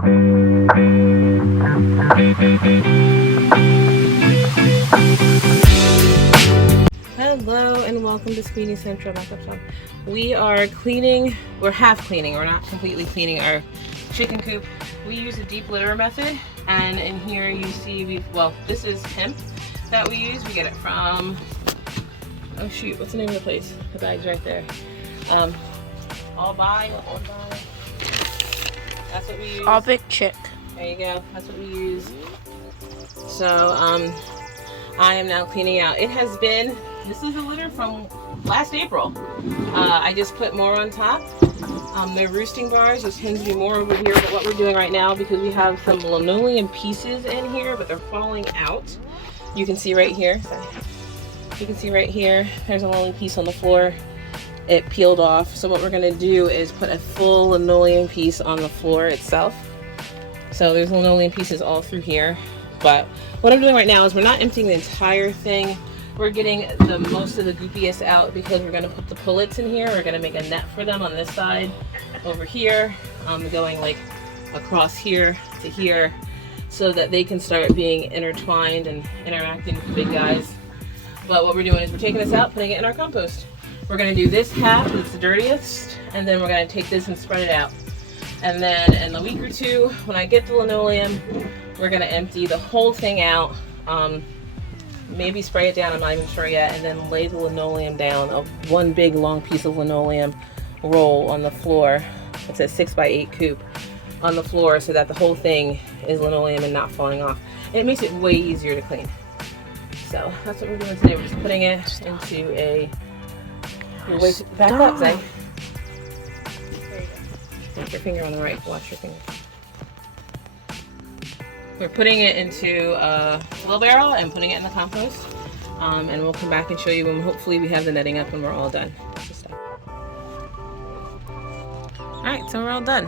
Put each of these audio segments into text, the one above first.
Hello and welcome to Speedy Central Makeup Shop. We are cleaning, we're half cleaning, we're not completely cleaning our chicken coop. We use a deep litter method, and in here you see, this is hemp that we use. We get it from, oh shoot, what's the name of the place? The bag's right there. All by. That's what we use. All Big Chick. There you go, that's what we use. So, I am now cleaning out. It has been, this is a litter from last April. I just put more on top. They're roosting bars. There tends to be more over here, but what we're doing right now, because we have some linoleum pieces in here, but they're falling out. You can see right here. You can see right here, there's a linoleum piece on the floor. It peeled off. So what we're gonna do is put a full linoleum piece on the floor itself. So there's linoleum pieces all through here. But what I'm doing right now is we're not emptying the entire thing. We're getting the most of the goopiest out because we're going to put the pullets in here. We're going to make a net for them on this side, over here, going like across here to here, so that they can start being intertwined and interacting with the big guys. But what we're doing is we're taking this out, putting it in our compost. We're going to do this half that's the dirtiest, and then we're going to take this and spread it out. And then in a week or two, when I get the linoleum, we're going to empty the whole thing out. Maybe spray it down, I'm not even sure yet, and then lay the linoleum down, one big long piece of linoleum roll on the floor. It's a 6x8 coop on the floor, so that the whole thing is linoleum and not falling off. And it makes it way easier to clean. So that's what we're doing today. We're just putting it into a, back up, Zay. There you go. Watch your finger on the right, watch your finger. We're putting it into a little barrel and putting it in the compost. And we'll come back and show you when hopefully we have the netting up and we're all done. Alright, so we're all done.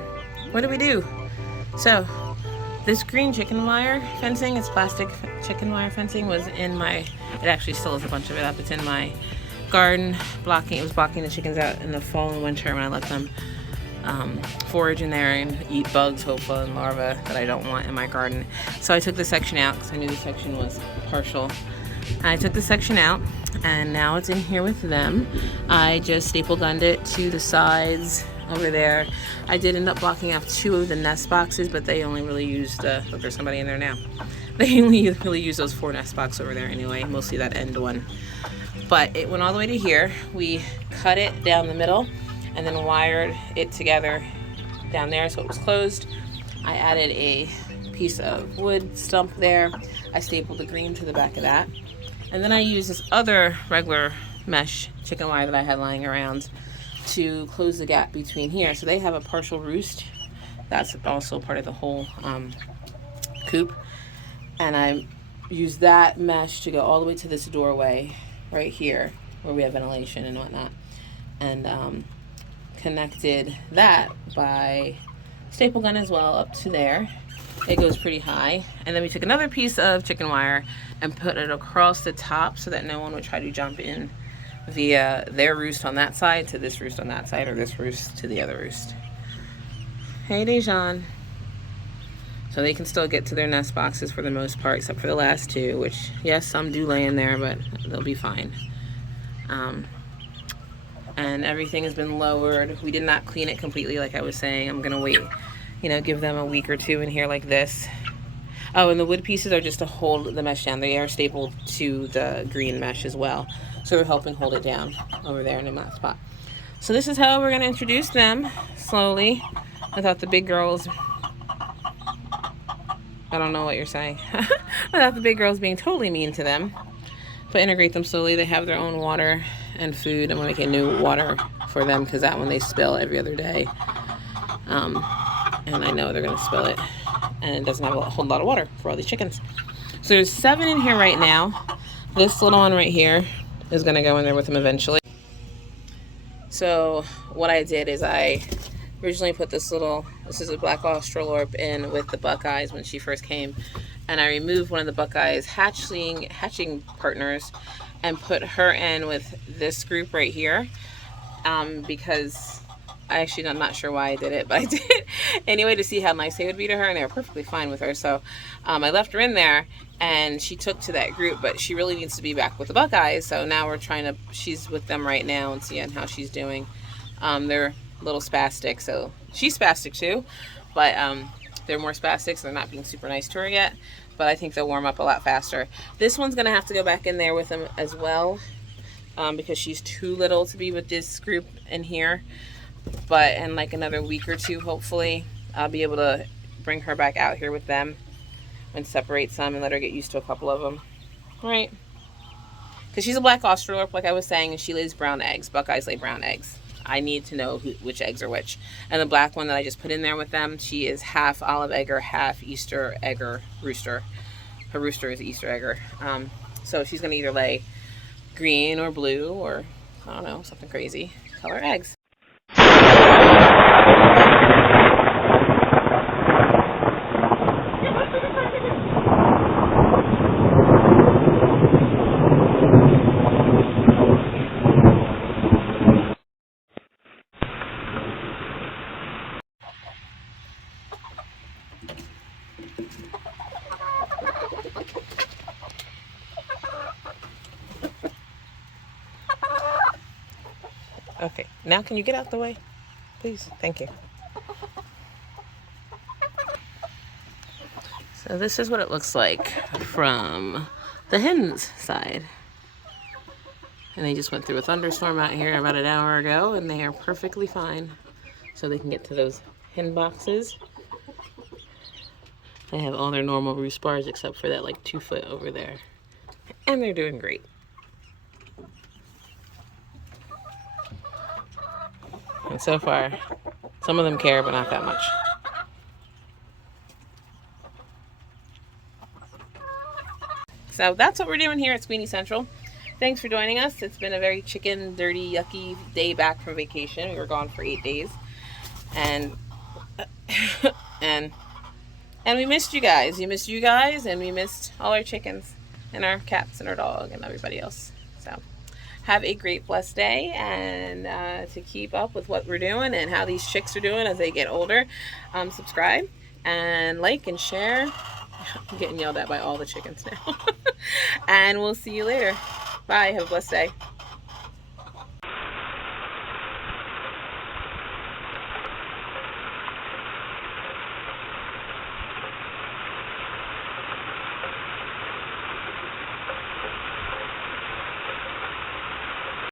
What do we do? So, this green chicken wire fencing, it's plastic chicken wire fencing, was in my, it actually still has a bunch of it up. It's in my garden, it was blocking the chickens out in the fall and winter when I let them forage in there and eat bugs, hopefully, and larvae that I don't want in my garden. So I took this section out because I knew the section was partial. I took the section out and now it's in here with them. I just staple gunned it to the sides over there. I did end up blocking off 2 of the nest boxes, but they only really used, look, there's somebody in there now. They only really use those 4 nest boxes over there anyway, mostly that end one. But it went all the way to here. We cut it down the middle and then wired it together down there so it was closed. I added a piece of wood stump there. I stapled the green to the back of that. And then I used this other regular mesh chicken wire that I had lying around to close the gap between here. So they have a partial roost. That's also part of the whole coop. And I used that mesh to go all the way to this doorway right here where we have ventilation and whatnot. And connected that by staple gun as well up to there. It goes pretty high. And then we took another piece of chicken wire and put it across the top so that no one would try to jump in via their roost on that side to this roost on that side, or this roost to the other roost. Hey Dejan. So they can still get to their nest boxes for the most part, except for the last 2, which yes, some do lay in there, but they'll be fine. And everything has been lowered. We did not clean it completely, like I was saying. I'm gonna wait, give them a week or 2 in here like this. Oh, and the wood pieces are just to hold the mesh down. They are stapled to the green mesh as well. So they're helping hold it down over there in that spot. So this is how we're gonna introduce them slowly without the big girls. I don't know what you're saying. Without the big girls being totally mean to them. But integrate them slowly. They have their own water and food. I'm gonna make a new water for them because that one they spill every other day. And I know they're gonna spill it. And it doesn't have a whole lot of water for all these chickens. So there's 7 in here right now. This little one right here is gonna go in there with them eventually. So what I did is I originally put this is a black Australorp in with the Buckeyes when she first came. And I removed one of the Buckeyes hatching partners and put her in with this group right here because I'm not sure why I did it, but I did it anyway to see how nice they would be to her, and they were perfectly fine with her. So I left her in there, and she took to that group, but she really needs to be back with the Buckeyes. So now she's with them right now and seeing how she's doing. They're a little spastic, so she's spastic too, but they're more spastic, so they're not being super nice to her yet. But I think they'll warm up a lot faster. This one's gonna have to go back in there with them as well, because she's too little to be with this group in here. But in like another week or two, hopefully, I'll be able to bring her back out here with them and separate some and let her get used to a couple of them. All right. Because she's a black Australorp, like I was saying, and she lays brown eggs. Buckeyes lay brown eggs. I need to know which eggs are which. And the black one that I just put in there with them, she is half olive egger, half Easter egger rooster. Her rooster is Easter egger. So she's going to either lay green or blue or, I don't know, something crazy color eggs. Okay, now can you get out the way, please? Thank you. So this is what it looks like from the hens side. And they just went through a thunderstorm out here about an hour ago, and they are perfectly fine. So they can get to those hen boxes. They have all their normal roost bars except for that like 2 foot over there. And they're doing great. And so far, some of them care, but not that much. So that's what we're doing here at Sweeney Central. Thanks for joining us. It's been a very chicken, dirty, yucky day back from vacation. We were gone for 8 days. And and we missed you guys. We missed you guys, and we missed all our chickens and our cats and our dog and everybody else. So have a great, blessed day, and to keep up with what we're doing and how these chicks are doing as they get older, subscribe and like and share. I'm getting yelled at by all the chickens now. And we'll see you later. Bye. Have a blessed day.